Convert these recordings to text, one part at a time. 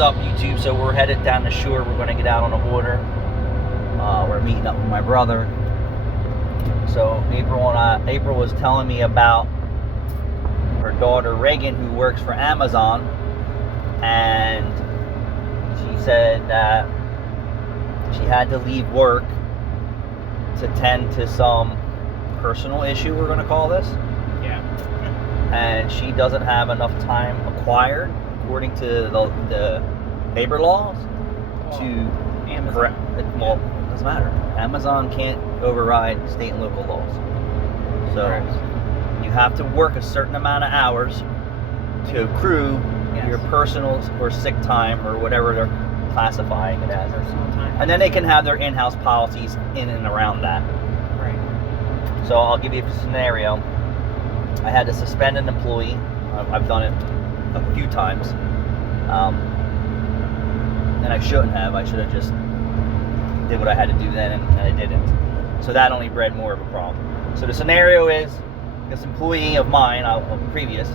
What's up, YouTube? So we're headed down the shore. We're going to get out on the water. We're meeting up with my brother. So April was telling me about her daughter Reagan, who works for Amazon, and she said that she had to leave work to tend to some personal issue, we're going to call this. Yeah. And she doesn't have enough time acquired, according to the labor laws, to Amazon. correct. Well, it doesn't matter. Amazon can't override state and local laws. So Correct. you have to work a certain amount of hours to accrue your personal or sick time or whatever they're classifying it as. Personal time. And then they can have their in-house policies in and around that. Right. So I'll give you a scenario. I had to suspend an employee. I've done it a few times. And I shouldn't have. I should have just did what I had to do then, and I didn't. So that only bred more of a problem. So the scenario is, this employee of mine, previous,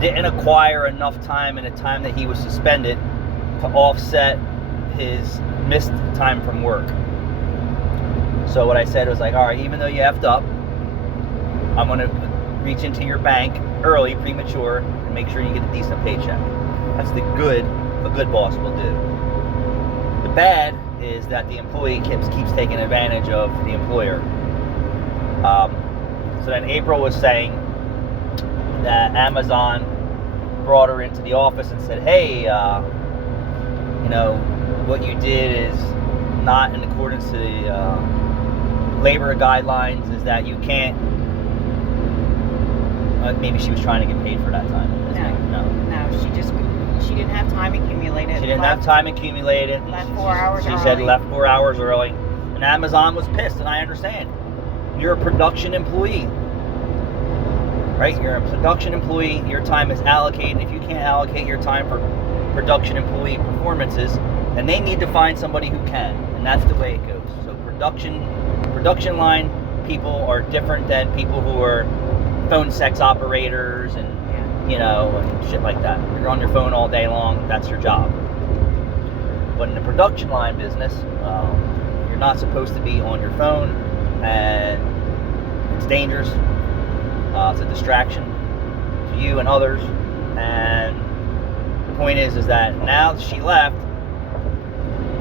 didn't acquire enough time in the time that he was suspended to offset his missed time from work. So what I said was like, all right, even though you effed up, I'm going to reach into your bank early, premature, and make sure you get a decent paycheck. That's the good a good boss will do. The bad is that the employee keeps taking advantage of the employer. So then April was saying that Amazon brought her into the office and said, hey, what you did is not in accordance to the labor guidelines, is that you can't, maybe she was trying to get paid for that time. No, she didn't have time accumulated. She didn't have time accumulated. Left 4 hours early. She said left 4 hours early. And Amazon was pissed, and I understand. You're a production employee. Right? You're a production employee. Your time is allocated. If you can't allocate your time for production employee performances, then they need to find somebody who can. And that's the way it goes. So production line people are different than people who are phone sex operators and and shit like that. You're on your phone all day long, that's your job. But in the production line business, you're not supposed to be on your phone, and it's dangerous. It's a distraction to you and others. And the point is that now that she left,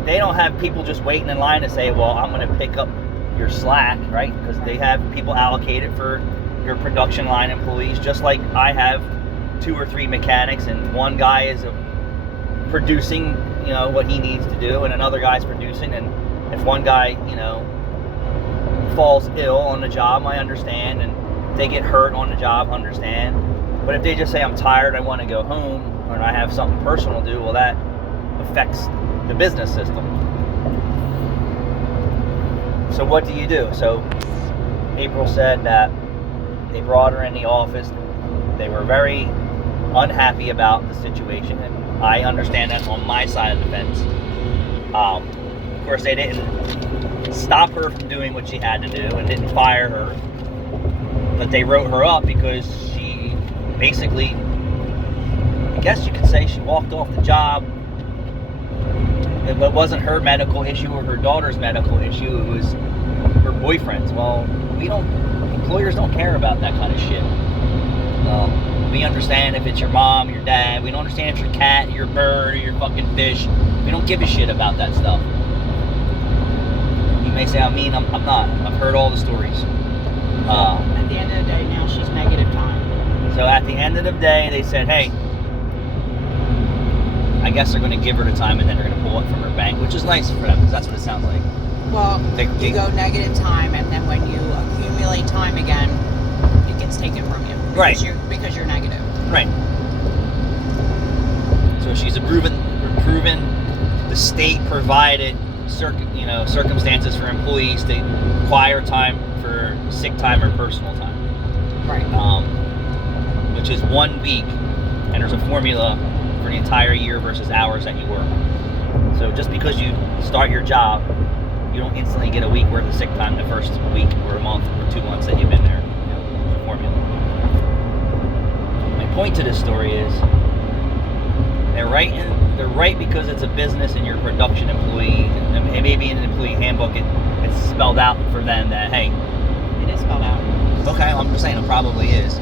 they don't have people just waiting in line to say, well, I'm going to pick up your slack, right? Because they have people allocated for your production line employees, just like I have 2 or 3 mechanics, and one guy is producing, what he needs to do, and another guy's producing. And if one guy, falls ill on the job, I understand, and if they get hurt on the job, understand. But if they just say, I'm tired, I want to go home, or I have something personal to do, well, that affects the business system. So what do you do? So April said that they brought her in the office. They were very unhappy about the situation, and I understand that on my side of the fence. Of course, they didn't stop her from doing what she had to do and didn't fire her, but they wrote her up because she basically, I guess you could say, she walked off the job. It wasn't her medical issue or her daughter's medical issue, it was her boyfriend's. Well, employers don't care about that kind of shit. We understand if it's your mom, your dad. We don't understand if it's your cat, your bird, or your fucking fish. We don't give a shit about that stuff. You may say I'm mean. I'm not. I've heard all the stories. At the end of the day, now she's negative time. So at the end of the day, they said, hey, I guess they're going to give her the time, and then they're going to pull it from her bank, which is nice for them, because that's what it sounds like. Well, you go negative time, and then when you accumulate time again, it gets taken from you. Because you're negative. Right. So she's proven the state provided circumstances for employees to acquire time for sick time or personal time. Right. Which is 1 week, and there's a formula for the entire year versus hours that you work. So just because you start your job, you don't instantly get a week worth of sick time the first week or a month or 2 months that you've been there. There's a formula. My point to this story is they're writing they're right because it's a business and you're a production employee, and maybe in an employee handbook it's spelled out for them that, hey, It is spelled out. okay, I'm just saying it probably is,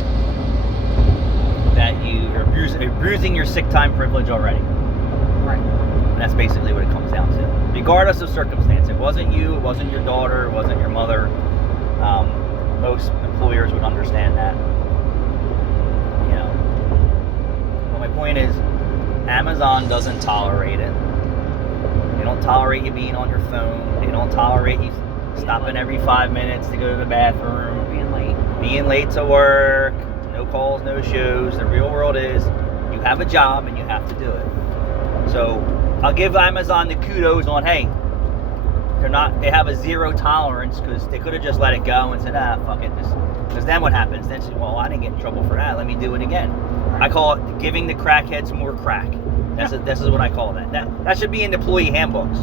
that you're bruising your sick time privilege already. Right. And that's basically what it comes down to. Regardless of circumstance, it wasn't you, it wasn't your daughter, it wasn't your mother. Most employers would understand that. You know. But my point is, Amazon doesn't tolerate it. They don't tolerate you being on your phone. They don't tolerate you stopping every 5 minutes to go to the bathroom. Being late to work. No calls, no shows. The real world is, you have a job and you have to do it. So I'll give Amazon the kudos on, hey, they have a zero tolerance, because they could have just let it go and said, fuck it. Because then what happens? Then, well, I didn't get in trouble for that. Let me do it again. Right. I call it giving the crackheads more crack. This is what I call that. That should be in employee handbooks.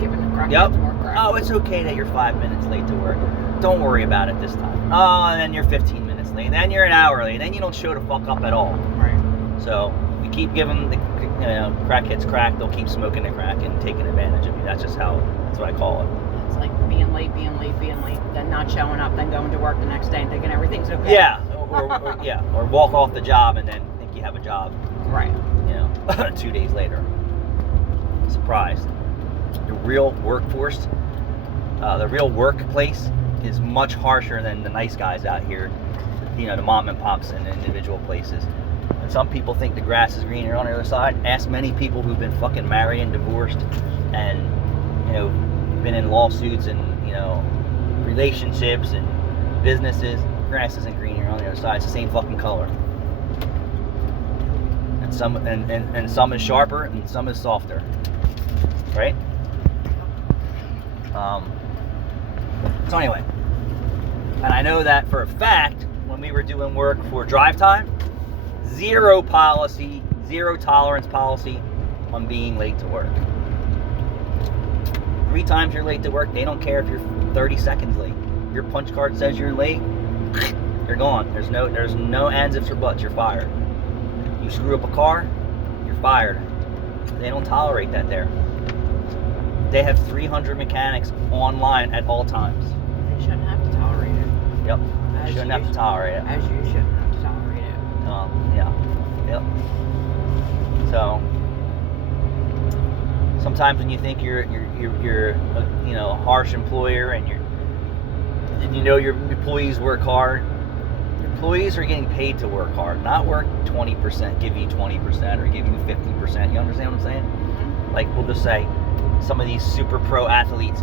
Giving the crackheads more crack. Oh, it's okay that you're 5 minutes late to work. Don't worry about it this time. Oh, and then you're 15 minutes late. And then you're an hour late. And then you don't show the fuck up at all. Right. So we keep giving the crackheads crack. They'll keep smoking the crack and taking advantage of you. That's what I call it. It's like being late, then not showing up, then going to work the next day and thinking everything's okay. Yeah, or walk off the job and then think you have a job. Right. 2 days later. Surprised. The real workforce, the real workplace is much harsher than the nice guys out here. The mom and pops and individual places. And some people think the grass is greener on the other side. Ask many people who've been fucking married and divorced and, been in lawsuits and, relationships and businesses. Grass isn't greener on the other side. It's the same fucking color. And some is sharper and some is softer. Right? So anyway, and I know that for a fact when we were doing work for drive time, zero tolerance policy on being late to work. 3 times you're late to work, they don't care if you're 30 seconds late. Your punch card says you're late, you're gone. There's no ands, ifs, or buts. You're fired. You screw up a car, you're fired. They don't tolerate that there. They have 300 mechanics online at all times. They shouldn't have to tolerate it. Yep. They shouldn't have to tolerate it. As you shouldn't have to tolerate it. Yeah. Yep. So sometimes when you think you're a harsh employer and your employees work hard, employees are getting paid to work hard, not work 20%, give you 20% or give you 50%. You understand what I'm saying? Mm-hmm. Like, we'll just say some of these super pro athletes,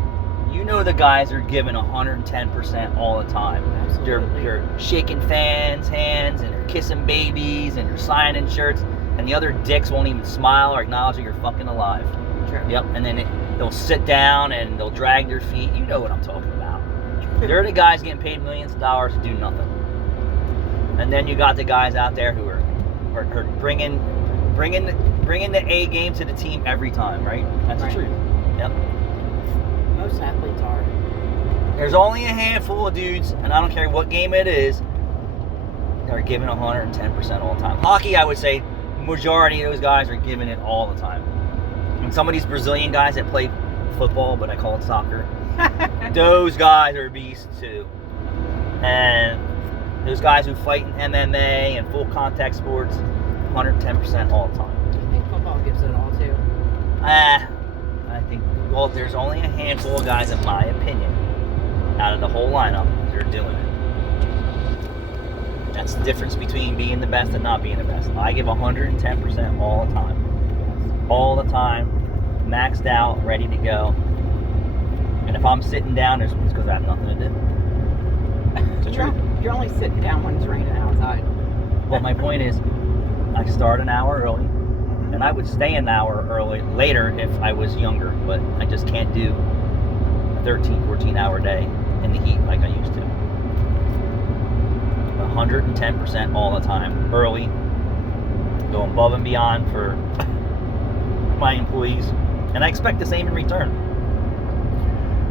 the guys are giving 110% all the time. Absolutely. They're shaking fans' hands and they're kissing babies and they're signing shirts, and the other dicks won't even smile or acknowledge that you're fucking alive. True. Yep. And then they'll sit down and they'll drag their feet. You know what I'm talking about. They're the guys getting paid millions of dollars to do nothing. And then you got the guys out there who are bringing the A game to the team every time, right? That's Right. the truth. Yep. Most athletes are. There's only a handful of dudes, and I don't care what game it is, that are giving 110% all the time. Hockey, I would say, majority of those guys are giving it all the time. And some of these Brazilian guys that play football, but I call it soccer, those guys are beasts too. And those guys who fight in MMA and full contact sports, 110% all the time. I think football gives it all too. I think, well, there's only a handful of guys, in my opinion, out of the whole lineup that are doing it. That's the difference between being the best and not being the best. I give 110% all the time. All the time, maxed out, ready to go. And if I'm sitting down, it's because I have nothing to do. It's the truth. You're only sitting down when it's raining outside. But my point is, I start an hour early, and I would stay an hour later if I was younger, but I just can't do a 13, 14-hour day in the heat like I used to. 110% all the time, early, go above and beyond for my employees, and I expect the same in return.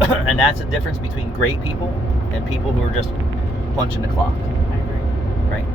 And that's the difference between great people and people who are just punching the clock. I agree. Right?